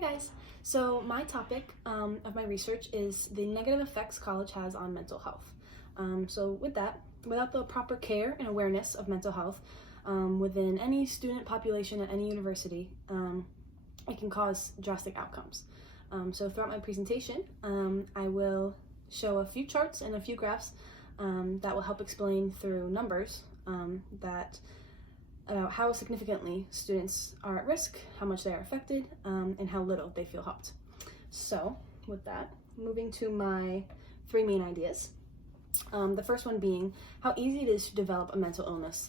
Hi guys! So my topic of my research is the negative effects college has on mental health. So with that, without the proper care and awareness of mental health within any student population at any university, it can cause drastic outcomes. So throughout my presentation, I will show a few charts and a few graphs that will help explain through numbers that about how significantly students are at risk, how much they are affected, and how little they feel helped. So with that, moving to my three main ideas. The first one being how easy it is to develop a mental illness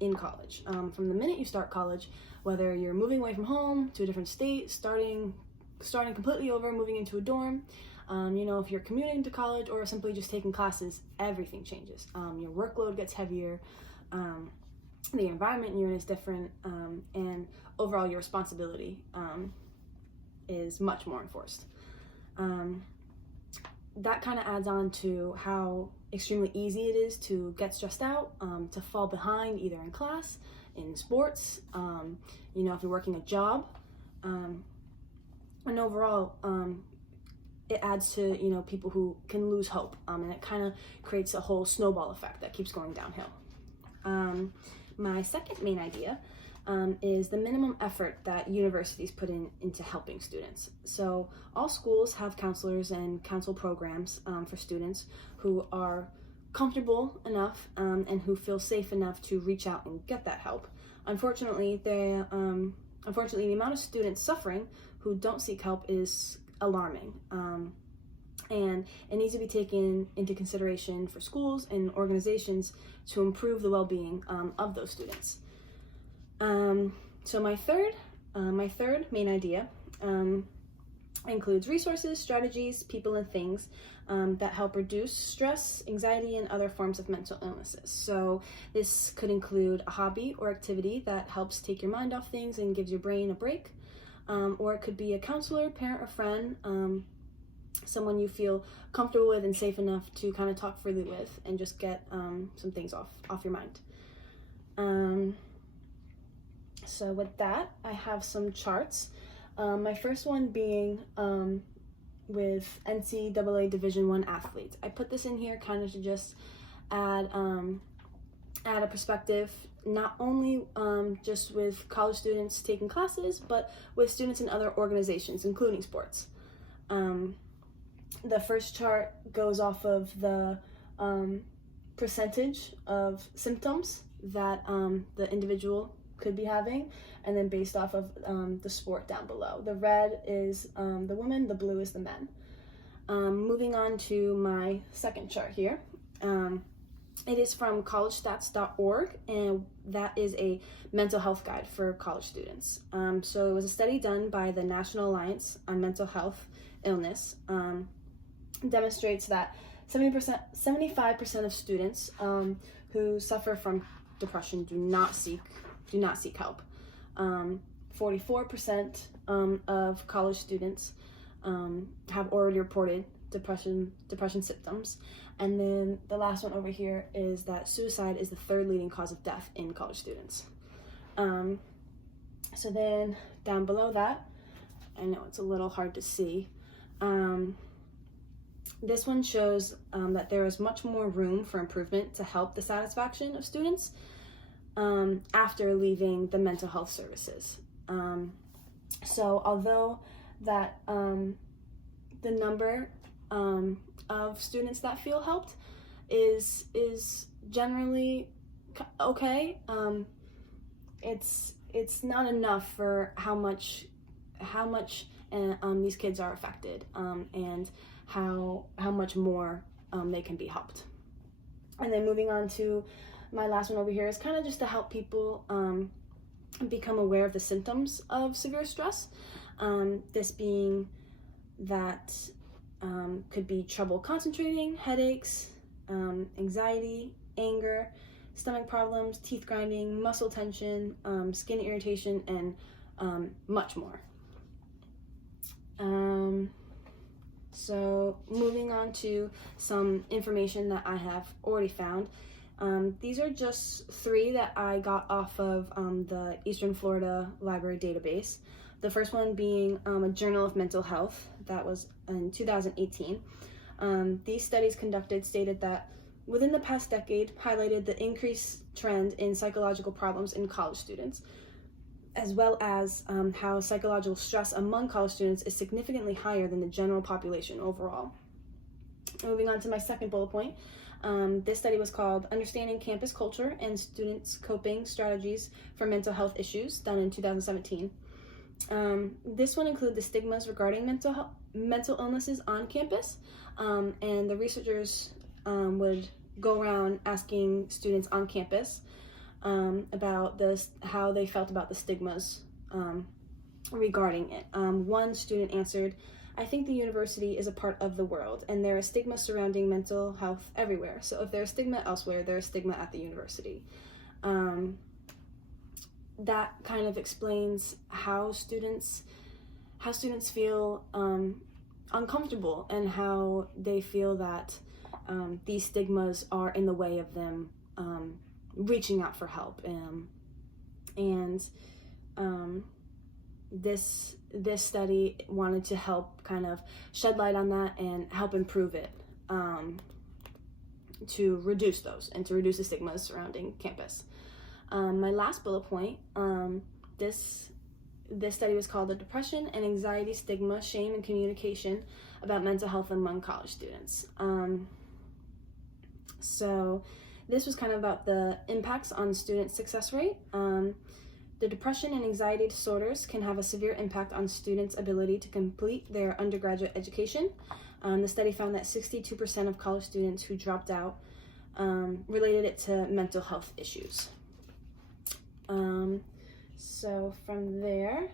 in college. From the minute you start college, whether you're moving away from home to a different state, starting completely over, moving into a dorm, if you're commuting to college or simply just taking classes, everything changes. Your workload gets heavier, the environment you're in is different, and overall your responsibility is much more enforced. That kind of adds on to how extremely easy it is to get stressed out, to fall behind either in class, in sports, if you're working a job, and overall it adds to people who can lose hope, and it kind of creates a whole snowball effect that keeps going downhill. My second main idea is the minimum effort that universities put into helping students. So all schools have counselors and counsel programs for students who are comfortable enough and who feel safe enough to reach out and get that help. Unfortunately, the amount of students suffering who don't seek help is alarming. And it needs to be taken into consideration for schools and organizations to improve the well-being of those students. So my third main idea includes resources, strategies, people, and things that help reduce stress, anxiety, and other forms of mental illnesses. So this could include a hobby or activity that helps take your mind off things and gives your brain a break, or it could be a counselor, parent, or friend, someone you feel comfortable with and safe enough to kind of talk freely with and just get some things off your mind. So with that, I have some charts. My first one being with NCAA Division I athletes. I put this in here kind of to just add a perspective, not only just with college students taking classes, but with students in other organizations, including sports. The first chart goes off of the percentage of symptoms that the individual could be having, and then based off of the sport down below. The red is the women, the blue is the men. Moving on to my second chart here. It is from collegestats.org, and that is a mental health guide for college students. So it was a study done by the National Alliance on Mental Health Illness. Demonstrates that 75% of students who suffer from depression do not seek help. 44% of college students have already reported depression symptoms, and then the last one over here is that suicide is the third leading cause of death in college students. So then down below that, I know it's a little hard to see. This one shows that there is much more room for improvement to help the satisfaction of students after leaving the mental health services. So although that the number of students that feel helped is generally okay, it's not enough for how much these kids are affected, and how much more they can be helped. And then moving on to my last one over here is kind of just to help people become aware of the symptoms of severe stress. This being that could be trouble concentrating, headaches, anxiety, anger, stomach problems, teeth grinding, muscle tension, skin irritation, and much more. So moving on to some information that I have already found. These are just 3 that I got off of the Eastern Florida Library database. The first one being a Journal of Mental Health that was in 2018. These studies conducted stated that within the past decade highlighted the increased trend in psychological problems in college students, as well as how psychological stress among college students is significantly higher than the general population overall. Moving on to my second bullet point, this study was called Understanding Campus Culture and Students' Coping Strategies for Mental Health Issues, done in 2017. This one included the stigmas regarding mental illnesses on campus, and the researchers would go around asking students on campus about how they felt about the stigmas regarding it. One student answered, "I think the university is a part of the world, and there is stigma surrounding mental health everywhere. So if there's stigma elsewhere, there is stigma at the university." That kind of explains how students feel uncomfortable, and how they feel that these stigmas are in the way of them reaching out for help. This study wanted to help kind of shed light on that and help improve it, to reduce those and to reduce the stigmas surrounding campus. My last bullet point, this study was called The Depression and Anxiety Stigma, Shame, and Communication about Mental Health Among College Students. So this was kind of about the impacts on student success rate. The depression and anxiety disorders can have a severe impact on students' ability to complete their undergraduate education. The study found that 62% of college students who dropped out related it to mental health issues. So from there,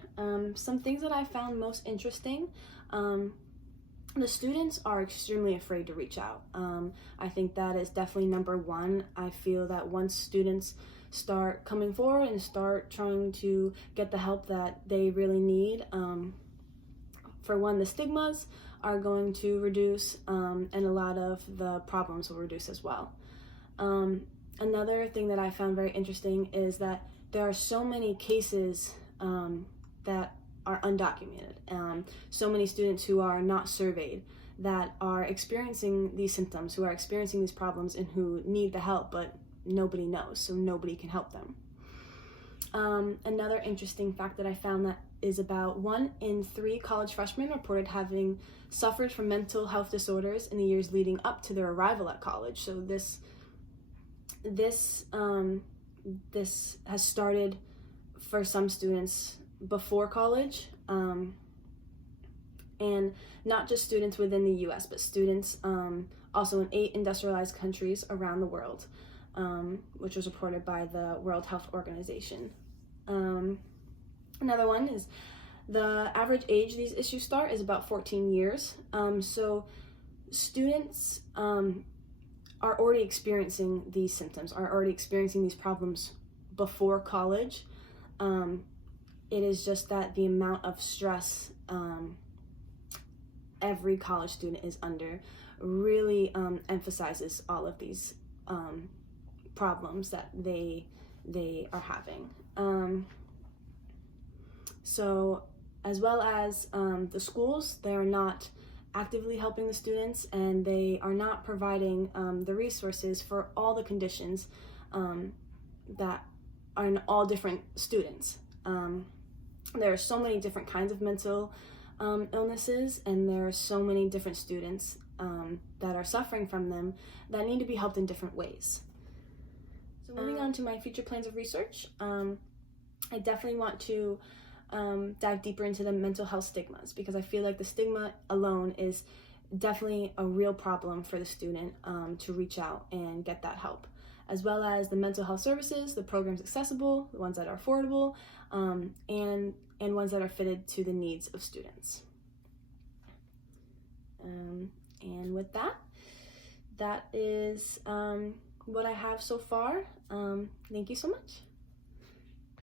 some things that I found most interesting, the students are extremely afraid to reach out. I think that is definitely number one. I feel that once students start coming forward and start trying to get the help that they really need, for one, the stigmas are going to reduce, and a lot of the problems will reduce as well. Another thing that I found very interesting is that there are so many cases that are undocumented. So many students who are not surveyed that are experiencing these symptoms, who are experiencing these problems, and who need the help, but nobody knows, so nobody can help them. Another interesting fact that I found that is about 1 in 3 college freshmen reported having suffered from mental health disorders in the years leading up to their arrival at college. So this has started for some students before college, and not just students within the US, but students also in 8 industrialized countries around the world, which was reported by the World Health Organization. Another one is the average age these issues start is about 14 years. So students are already experiencing these symptoms, are already experiencing these problems before college. It is just that the amount of stress every college student is under really emphasizes all of these problems that they are having. So as well as the schools, they're not actively helping the students, and they are not providing the resources for all the conditions that are in all different students. There are so many different kinds of mental illnesses, and there are so many different students that are suffering from them that need to be helped in different ways. So moving on to my future plans of research, I definitely want to dive deeper into the mental health stigmas, because I feel like the stigma alone is definitely a real problem for the student to reach out and get that help, as well as the mental health services, the programs accessible, the ones that are affordable, and ones that are fitted to the needs of students. And with that is what I have so far. Thank you so much.